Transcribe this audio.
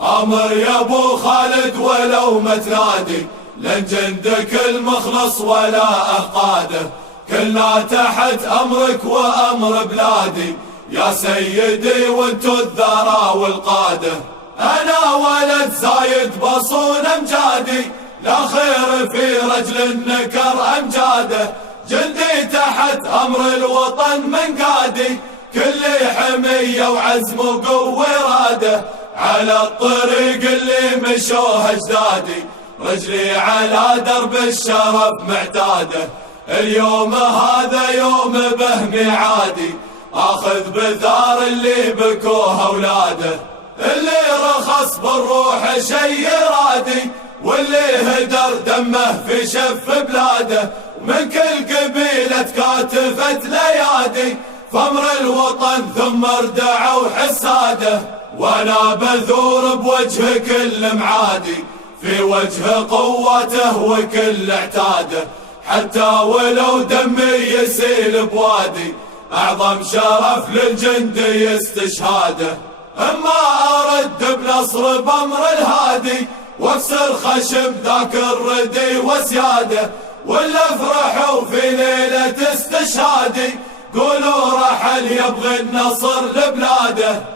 امر يا ابو خالد ولو ما تنادي، لن جندك المخلص ولا اقاده، كلنا تحت امرك وامر بلادي يا سيدي وانتو الذرى والقاده. انا ولد زايد بصون امجادي، لا خير في رجل النكر امجاده، جندي تحت امر الوطن من قادي، كل حميه وعزم وقوه اراده، على الطريق اللي مشوه اجدادي، رجلي على درب الشرف معتاده، اليوم هذا يوم به ميعادي، اخذ بثار اللي بكوه اولاده، اللي رخص بالروح شي رادي، واللي هدر دمه في شف بلاده، ومن كل قبيلة كاتفت ليادي، فامر الوطن ثم اردعوا حساده، وانا بثور بوجه كل معادي، في وجه قوته وكل اعتاده، حتى ولو دمي يسيل بوادي، اعظم شرف للجندي استشهاده، اما ارد بنصر بامر الهادي، واكسر خشم ذاك الردي وسياده، ولا افرحوا في ليلة استشهادي، قولوا رحل يبغي النصر لبلاده.